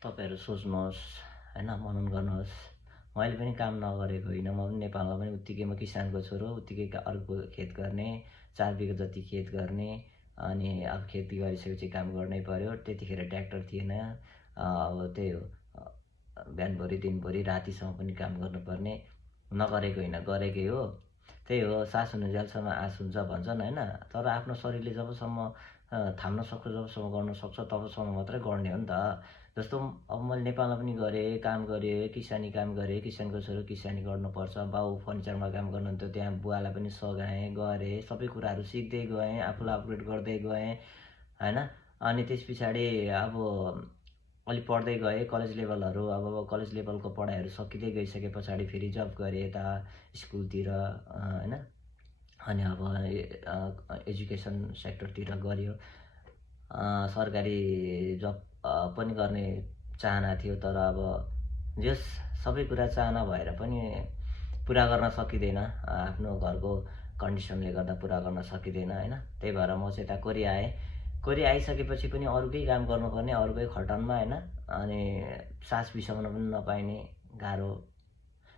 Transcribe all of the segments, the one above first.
तपाईँहरू सोच्नुहोस् हैन, मनन गर्नुहोस्। मैले पनि काम नगरेको होइन, म पनि नेपालमा पनि उत्तिकै म किसानको छोरो, उत्तिकै अर्को खेत गर्ने, 4 बिघा जति खेत गर्ने, अनि अब खेती गरिसकेपछि काम गर्नै पर्यो। त्यतिखेर ट्र्याक्टर थिएन। अब त्यही हो, बिहानभरि दिनभरि रातिसम्म पनि काम गर्नुपर्ने, नगरेको होइन गरेकै हो। त्यही हो, सास हुनुन्जेलसम्म आस हुन्छ भन्छन् हैन। तर आफ्नो शरीरले जबसम्म थाम्न सक्छ, जबसम्म गर्न सक्छ तबसम्म मात्रै गर्ने हो नि त। जस्तो अब मैले नेपालमा पनि गरेँ, काम गरेँ, किसानी काम गरेँ, किसानको छोरो किसानी गर्नुपर्छ। बाउ फर्निचरमा काम गर्नुहुन्थ्यो, त्यहाँ बुवालाई पनि सघाएँ, गरेँ, सबै कुराहरू सिक्दै गएँ, आफूलाई अपग्रेड गर्दै गएँ हैन। अनि त्यस पछाडि अब अलिक पढ्दै गएँ, कलेज लेभलहरू अब कलेज लेभलको पढाइहरू सकिँदै गइसके पछाडि फेरि जब गरेँ यता स्कुलतिर हैन। अनि अब एजुकेसन सेक्टरतिर गऱ्यो। सरकारी जब पनि गर्ने चाहना थियो, तर अब जस सबै कुरा चाहना भएर पनि पुरा गर्न सकिँदैन, आफ्नो घरको कन्डिसनले गर्दा पुरा गर्न सकिँदैन हैन। त्यही भएर म चाहिँ यता कोरिया आएँ। कोरिया आइसकेपछि पनि अरूकै काम गर्नुपर्ने, अरूकै खटनमा हैन। अनि सास बिसाउन पनि नपाइने, गाह्रो,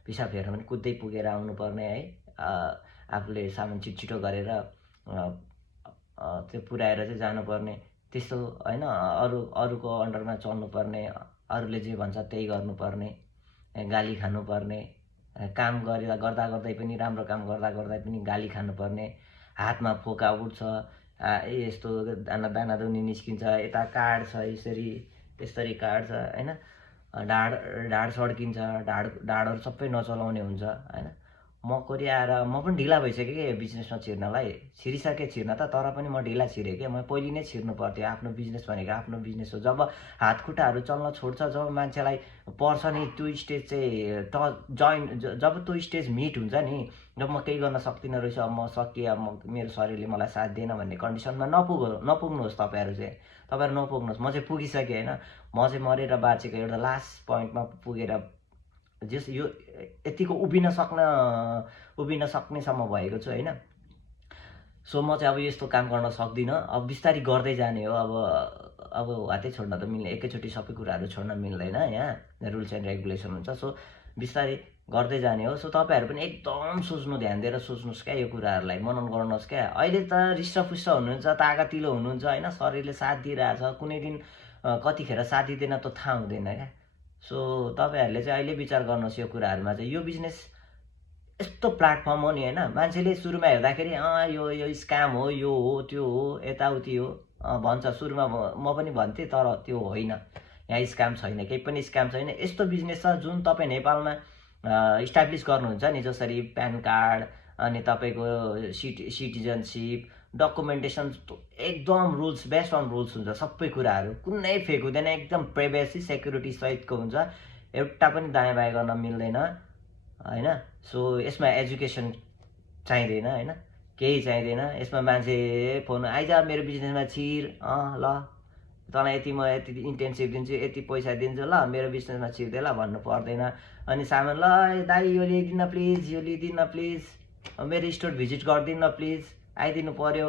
पिसाब फेर्न पनि कुद्दै पुगेर आउनुपर्ने है। आफूले सामान छिटो गरेर त्यो पुर्याएर चाहिँ जानुपर्ने, त्यस्तो हैन। अरूको अन्डरमा चल्नुपर्ने, अरूले जे भन्छ त्यही गर्नुपर्ने, गाली खानुपर्ने, काम गर्दा गर्दै पनि, राम्रो काम गर्दा गर्दै पनि गाली खानुपर्ने, हातमा फोका उठ्छ, यस्तो दाना दुनी निस्किन्छ, यता काट्छ, यसरी त्यसरी काट्छ हैन। ढाड सड्किन्छ, ढाडहरू सबै नचलाउने हुन्छ हैन। म कोरिया आएर म पनि ढिला भइसकेँ कि बिजनेसमा छिर्नलाई, छिरिसकेँ छिर्न त, तर पनि म ढिला छिरेँ क्या। म पहिले नै छिर्नु पर्थ्यो। आफ्नो बिजनेस भनेको आफ्नो बिजनेस हो। जब हात खुट्टाहरू चल्न छोड्छ, जब मान्छेलाई पर्छ नि त्यो स्टेज चाहिँ जब त्यो स्टेज मिट हुन्छ नि, जब म केही गर्न सक्दिनँ रहेछ, अब म सकिएँ, अब मेरो शरीरले मलाई साथ दिएन भन्ने कन्डिसनमा नपुग्नुहोस् तपाईँहरू चाहिँ। तपाईँहरू नपुग्नुहोस्। म चाहिँ पुगिसकेँ होइन। म चाहिँ मरेर बाँचेको एउटा लास्ट पोइन्टमा पुगेर जस यो यतिको उभिन सक्नेसम्म भएको छु होइन। सो म चाहिँ अब यस्तो काम गर्न सक्दिनँ। अब बिस्तारै गर्दै जाने हो। अब हातै छोड्न त मिल्ने, एकैचोटि सबै कुराहरू छोड्न मिल्दैन, यहाँ रुल्स एन्ड रेगुलेसन हुन्छ। सो बिस्तारै गर्दै जाने हो। सो तपाईँहरू पनि एकदम ध्यान दिएर सोच्नुहोस् क्या, यो कुराहरूलाई मनन गर्नुहोस् क्या। अहिले त रिष्टपुष्ट हुनुहुन्छ, तागतिलो हुनुहुन्छ होइन, शरीरले साथ दिइरहेछ, कुनै दिन कतिखेर साथ दिँदैन त थाहा हुँदैन क्या। सो तपाईँहरूले चाहिँ अहिले विचार गर्नुहोस् यो कुराहरूमा चाहिँ। यो बिजनेस यस्तो प्लेटफर्म हो नि होइन। मान्छेले सुरुमा हेर्दाखेरि यो स्क्याम हो, यो हो, त्यो हो, यताउति हो भन्छ। सुरुमा म पनि भन्थेँ, तर त्यो होइन। यहाँ स्क्याम छैन, केही पनि स्क्याम छैन। यस्तो बिजनेस छ जुन तपाईँ नेपालमा इस्टाब्लिस गर्नुहुन्छ नि, जसरी प्यान कार्ड, अनि तपाईँको सिटिजनसिप, डकुमेन्टेसन, एकदम रुल्स बेस्ड अन रुल्स हुन्छ। सबै कुराहरू कुनै फेक हुँदैन, एकदम प्राइभेसी सेक्युरिटी सहितको हुन्छ। एउटा पनि दायाँ बायाँ गर्न मिल्दैन होइन। सो यसमा एजुकेसन चाहिँदैन होइन, केही चाहिँदैन। यसमा मान्छे फोन आइज मेरो बिजनेसमा छिर, ल तँलाई यति म यति इन्टेन्सिभ दिन्छु, यति पैसा दिन्छु, ल मेरो बिजनेसमा छिर्दै ल भन्नु पर्दैन। अनि सामान ल दाइ यो ल्याइदिनु प्लिज, यो लिइदिनु प्लिज, मेरो स्टोर भिजिट गरिदिनु प्लिज, आइदिनु पर्यो।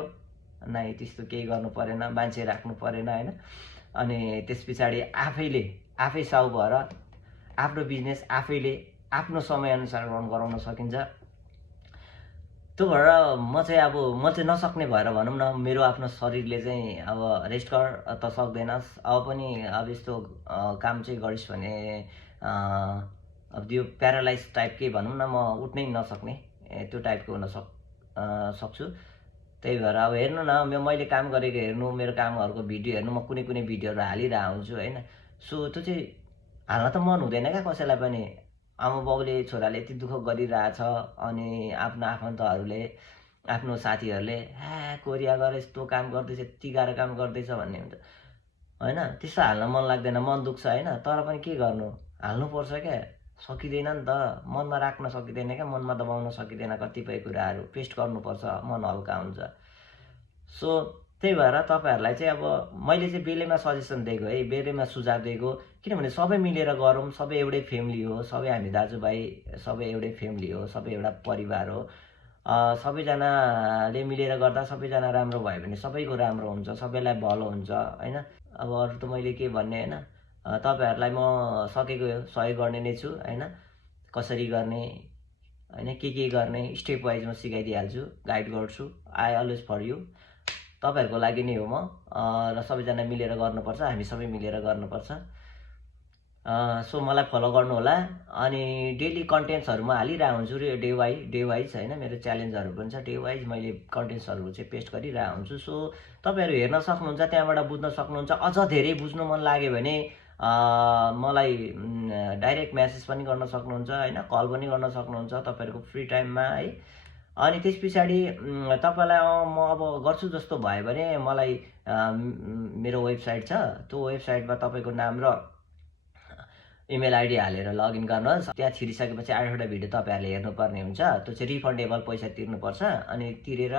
नै त्यस्तो केही गर्नु परेन, मान्छे राख्नु परेन होइन। अनि त्यस पछाडि आफै साउ भएर आफ्नो बिजनेस आफैले आफ्नो समयअनुसार रन गराउन सकिन्छ। त्यो भएर म चाहिँ नसक्ने भएर भनौँ न, मेरो आफ्नो शरीरले चाहिँ अब रेस्ट गर त सक्दैनस्, अब पनि अब यस्तो काम चाहिँ गरिस् भने अब त्यो प्यारालाइज टाइपकै भनौँ न, म उठ्नै नसक्ने त्यो टाइपको हुन सक्छु। त्यही भएर अब हेर्नु न, मैले काम गरेको हेर्नु, मेरो कामहरूको भिडियो हेर्नु, म कुनै भिडियोहरू हालिरहेको हुन्छु होइन। सो त्यो चाहिँ हाल्न त मन हुँदैन क्या कसैलाई पनि। आमा बाउले छोराले यति दुःख गरिरहेछ, अनि आफ्नो आफन्तहरूले, आफ्नो साथीहरूले कोरिया गएर यस्तो काम गर्दैछ, यति गाह्रो काम गर्दैछ भन्ने हुन्छ होइन। त्यस्तो हाल्न मन लाग्दैन, मन दुख्छ होइन। तर पनि के गर्नु, हाल्नुपर्छ क्या, सकिँदैन नि त। मनमा राख्न सकिँदैन क्या, मनमा दबाउन सकिँदैन। कतिपय कुराहरू पेस्ट गर्नुपर्छ, मन हल्का हुन्छ। सो त्यही भएर तपाईँहरूलाई चाहिँ अब मैले चाहिँ बेलैमा सजेसन दिएको है, बेलैमा सुझाव दिएको। किनभने सबै मिलेर गरौँ, सबै एउटै फ्यामिली हो, सबै हामी दाजुभाइ, सबै एउटै फ्यामिली हो, सबै एउटा परिवार हो। सबैजनाले मिलेर गर्दा सबैजना राम्रो भयो भने सबैको राम्रो हुन्छ, सबैलाई भलो हुन्छ होइन। अब अरू त मैले के भन्ने होइन। तपाईँहरूलाई म सकेको सहयोग गर्ने नै छु हैन। कसरी गर्ने हैन, के गर्ने स्टेप वाइज म सिकाइदिइहाल्छु, गाइड गर्छु। आई अलवेज फर यु, तपाईँहरूको लागि नै हो म। र सबैजना मिलेर गर्नुपर्छ, हामी सबै मिलेर गर्नुपर्छ। सो मलाई फलो गर्नुहोला। अनि डेली कन्टेन्ट्सहरू म हालिरहेको हुन्छु डे वाइज हैन। मेरो च्यालेन्जहरू पनि छ, डे वाइज मैले कन्टेन्ट्सहरू चाहिँ पेस्ट गरिरहेको हुन्छु। सो तपाईँहरू हेर्न सक्नुहुन्छ, त्यहाँबाट बुझ्न सक्नुहुन्छ। अझ धेरै बुझ्नु मन लाग्यो भने मलाई डाइरेक्ट मेसेज पनि गर्न सक्नुहुन्छ हैन, कल पनि गर्न सक्नुहुन्छ तपाईँहरूको फ्री टाइममा है। अनि त्यस पछाडि तपाईँलाई म अब गर्छु जस्तो भयो भने मलाई मेरो वेबसाइट छ, त्यो वेबसाइटमा तपाईँको नाम र इमेल आइडी हालेर लगइन गर्नुहोस्। त्यहाँ छिरिसकेपछि 8वटा भिडियो तपाईँहरूले हेर्नुपर्ने हुन्छ। त्यो चाहिँ रिफन्डेबल पैसा तिर्नुपर्छ। अनि तिरेर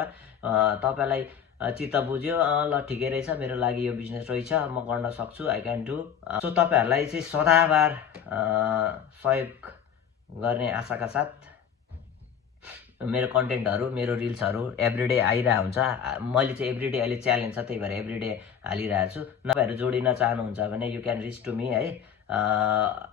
तपाईँलाई चित्त बुझ्यो, ल ठिकै रहेछ, मेरो लागि यो बिजनेस रहेछ, म गर्न सक्छु, आई क्यान डु। सो तपाईँहरूलाई चाहिँ सदाबार सहयोग गर्ने आशाका साथ मेरो कन्टेन्टहरू, मेरो रिल्सहरू एभ्रिडे आइरहेको हुन्छ। मैले चाहिँ एभ्रिडे अहिले च्यालेन्ज छ, त्यही भएर एभ्रिडे हालिरहेको छु। तपाईँहरू जोडिन चाहनुहुन्छ भने you can reach to me है।